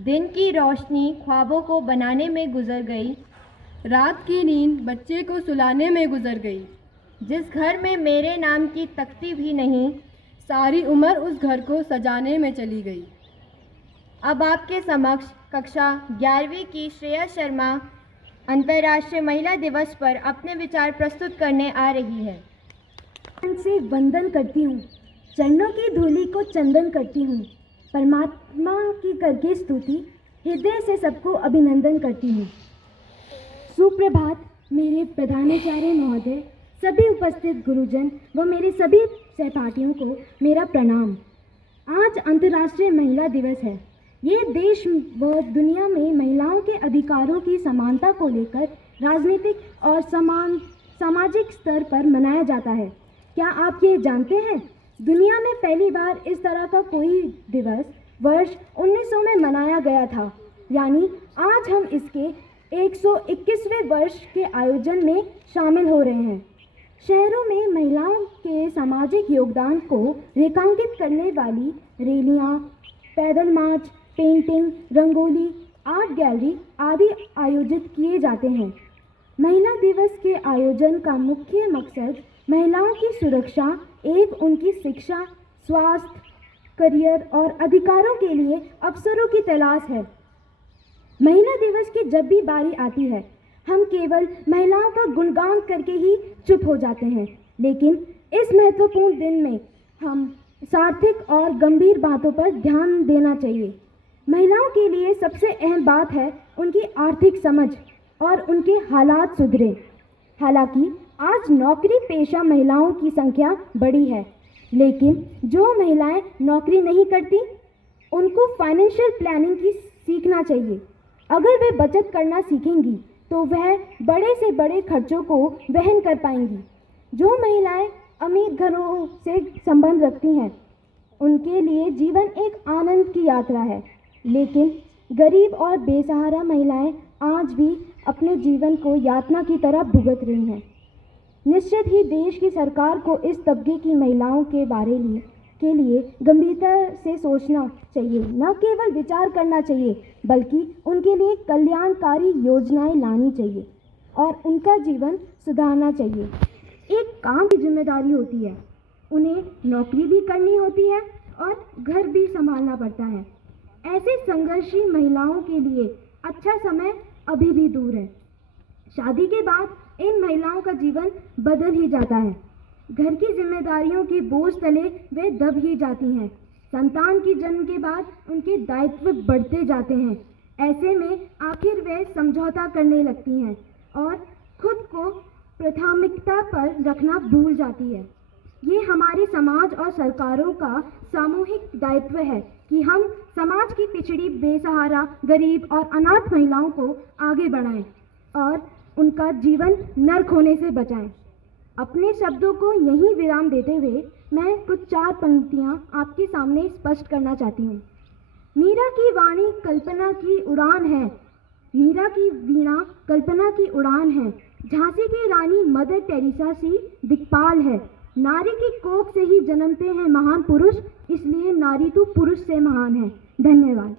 दिन की रोशनी ख्वाबों को बनाने में गुजर गई, रात की नींद बच्चे को सुलाने में गुजर गई। जिस घर में मेरे नाम की तख्ती भी नहीं, सारी उम्र उस घर को सजाने में चली गई। अब आपके समक्ष कक्षा 11वीं की श्रेया शर्मा अंतर्राष्ट्रीय महिला दिवस पर अपने विचार प्रस्तुत करने आ रही है। से वंदन करती हूँ, चरणों की धूलि को चंदन करती हूँ, परमात्मा की करके स्तुति, हृदय से सबको अभिनंदन करती हूँ। सुप्रभात मेरे प्रधानाचार्य महोदय, सभी उपस्थित गुरुजन व मेरे सभी सहपाठियों को मेरा प्रणाम। आज अंतर्राष्ट्रीय महिला दिवस है। ये देश व दुनिया में महिलाओं के अधिकारों की समानता को लेकर राजनीतिक और सामाजिक स्तर पर मनाया जाता है। क्या आप ये जानते हैं, दुनिया में पहली बार इस तरह का कोई दिवस वर्ष 1900 में मनाया गया था, यानी आज हम इसके 121वें वर्ष के आयोजन में शामिल हो रहे हैं। शहरों में महिलाओं के सामाजिक योगदान को रेखांकित करने वाली रैलियां, पैदल मार्च, पेंटिंग, रंगोली, आर्ट गैलरी आदि आयोजित किए जाते हैं। महिला दिवस के आयोजन का मुख्य मकसद महिलाओं की सुरक्षा एवं उनकी शिक्षा, स्वास्थ्य, करियर और अधिकारों के लिए अवसरों की तलाश है। महिला दिवस की जब भी बारी आती है, हम केवल महिलाओं का गुणगान करके ही चुप हो जाते हैं, लेकिन इस महत्वपूर्ण दिन में हम सार्थक और गंभीर बातों पर ध्यान देना चाहिए। महिलाओं के लिए सबसे अहम बात है उनकी आर्थिक समझ और उनके हालात सुधरे। हालांकि आज नौकरी पेशा महिलाओं की संख्या बढ़ी है, लेकिन जो महिलाएं नौकरी नहीं करती, उनको फाइनेंशियल प्लानिंग की सीखना चाहिए। अगर वे बचत करना सीखेंगी तो वह बड़े से बड़े खर्चों को वहन कर पाएंगी। जो महिलाएं अमीर घरों से संबंध रखती हैं, उनके लिए जीवन एक आनंद की यात्रा है, लेकिन गरीब और बेसहारा महिलाएं आज भी अपने जीवन को यातना की तरह भुगत रही हैं। निश्चित ही देश की सरकार को इस तबके की महिलाओं के बारे के लिए गंभीरता से सोचना चाहिए, न केवल विचार करना चाहिए, बल्कि उनके लिए कल्याणकारी योजनाएं लानी चाहिए और उनका जीवन सुधारना चाहिए। एक काम की जिम्मेदारी होती है, उन्हें नौकरी भी करनी होती है और घर भी संभालना पड़ता है। ऐसे संघर्षी महिलाओं के लिए अच्छा समय अभी भी दूर है। शादी के बाद इन महिलाओं का जीवन बदल ही जाता है। घर की जिम्मेदारियों के बोझ तले वे दब ही जाती हैं। संतान की जन्म के बाद उनके दायित्व बढ़ते जाते हैं। ऐसे में आखिर वे समझौता करने लगती हैं और खुद को प्राथमिकता पर रखना भूल जाती है। ये हमारे समाज और सरकारों का सामूहिक दायित्व है कि हम समाज की पिछड़ी, बेसहारा, गरीब और अनाथ महिलाओं को आगे बढ़ाएं और उनका जीवन नर्क होने से बचाएं। अपने शब्दों को यहीं विराम देते हुए मैं कुछ 4 पंक्तियां आपके सामने स्पष्ट करना चाहती हूँ। मीरा की वाणी कल्पना की उड़ान है, मीरा की वीणा कल्पना की उड़ान है। झांसी की रानी मदर टेरेसा सी दिक्पाल है। नारी की कोख से ही जन्मते हैं महान पुरुष, इसलिए नारी तो पुरुष से महान है। धन्यवाद।